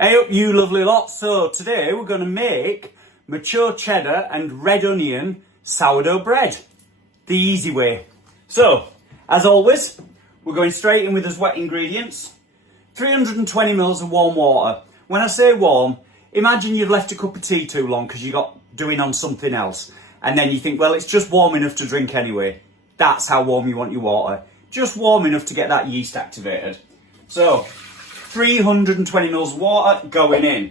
Hey up you lovely lot. So today we're going to make mature cheddar and red onion sourdough bread. The easy way. So, as always, we're going straight in with those wet ingredients. 320 ml of warm water. When I say warm, imagine you've left a cup of tea too long because you got doing on something else. And then you think, well, it's just warm enough to drink anyway. That's how warm you want your water. Just warm enough to get that yeast activated. So, 320 ml of water going in.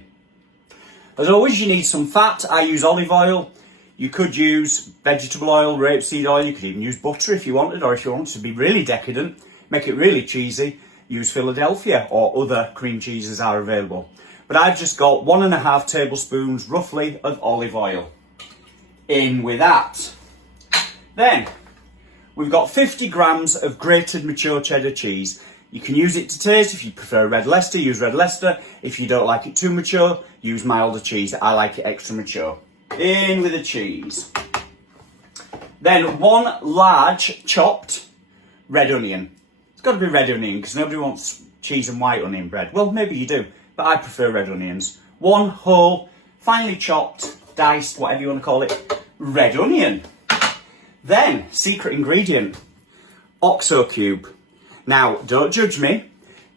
As always, you need some fat. I use olive oil. You could use vegetable oil, rapeseed oil. You could even use butter if you wanted, or if you wanted to be really decadent, make it really cheesy, use Philadelphia, or other cream cheeses are available. But I've just got 1.5 tablespoons roughly of olive oil. In with that. Then we've got 50 grams of grated mature cheddar cheese. You can use it to taste. If you prefer red Leicester, use red Leicester. If you don't like it too mature, use milder cheese. I like it extra mature. In with the cheese. Then 1 large chopped red onion. It's got to be red onion because nobody wants cheese and white onion bread. Well, maybe you do, but I prefer red onions. 1 whole, finely chopped, diced, whatever you want to call it, red onion. Then, secret ingredient, OXO cube. Now, don't judge me,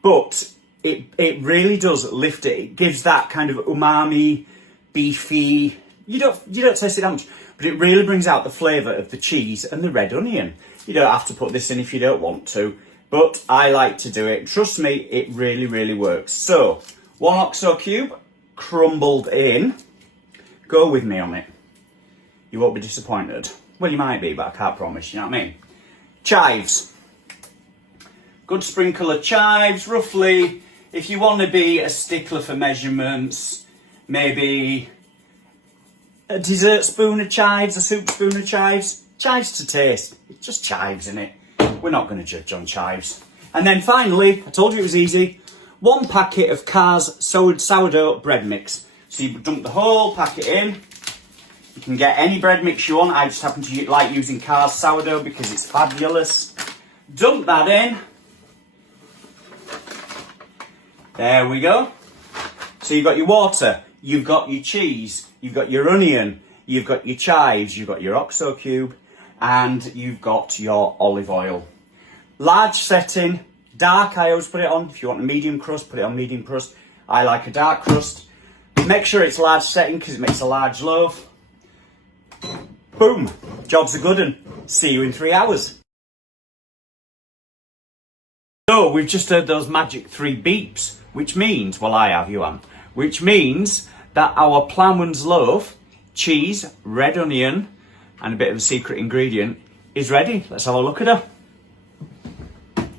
but it really does lift it. It gives that kind of umami, beefy. You don't taste it that much, but it really brings out the flavour of the cheese and the red onion. You don't have to put this in if you don't want to, but I like to do it. Trust me, it really, really works. So, 1 OXO cube, crumbled in. Go with me on it. You won't be disappointed. Well, you might be, but I can't promise, you know what I mean? Chives. Good sprinkle of chives, roughly. If you want to be a stickler for measurements, maybe a dessert spoon of chives, a soup spoon of chives. Chives to taste. It's just chives, in it. We're not going to judge on chives. And then finally, I told you it was easy, 1 packet of Carr's sourdough bread mix. So you dump the whole packet in. You can get any bread mix you want. I just happen to like using Carr's sourdough because it's fabulous. Dump that in. There we go. So you've got your water, you've got your cheese, you've got your onion, you've got your chives, you've got your OXO cube, and you've got your olive oil. Large setting, dark I always put it on. If you want a medium crust, put it on medium crust. I like a dark crust. Make sure it's large setting because it makes a large loaf. Boom, job's a good one. See you in 3 hours. So we've just heard those magic 3 beeps, which means, well I have, you haven't, which means that our ploughman's loaf, cheese, red onion, and a bit of a secret ingredient is ready. Let's have a look at her.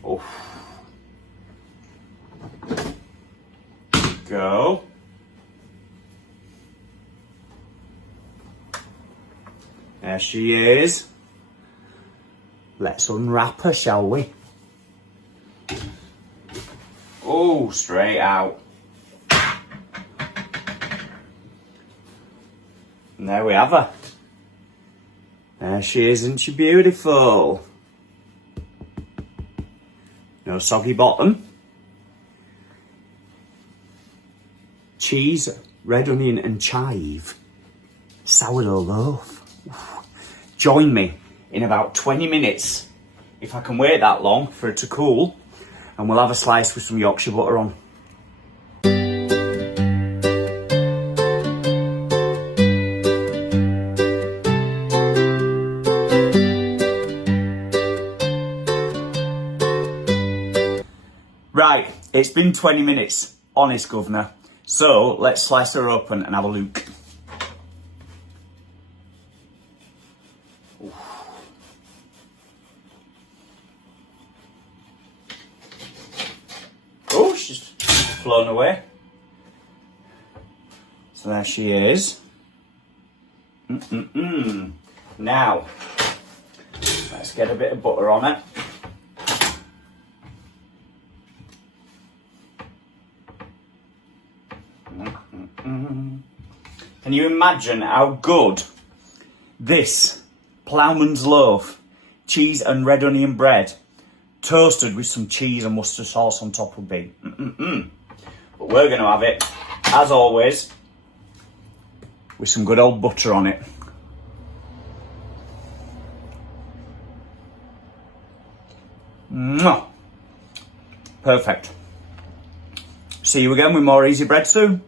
Oh. Go. There she is. Let's unwrap her, shall we? Oh, straight out. And there we have her. There she is, isn't she beautiful? No soggy bottom. Cheese, red onion and chive. Sourdough loaf. Join me in about 20 minutes, if I can wait that long for it to cool, and we'll have a slice with some Yorkshire butter on. Right, it's been 20 minutes, honest governor. So let's slice her open and have a look. Oh, she's flown away. So there she is. Now, let's get a bit of butter on it. Can you imagine how good this ploughman's loaf, cheese and red onion bread, toasted with some cheese and mustard sauce on top would be? But we're going to have it as always, with some good old butter on it. Mwah. Perfect. See you again with more easy bread soon.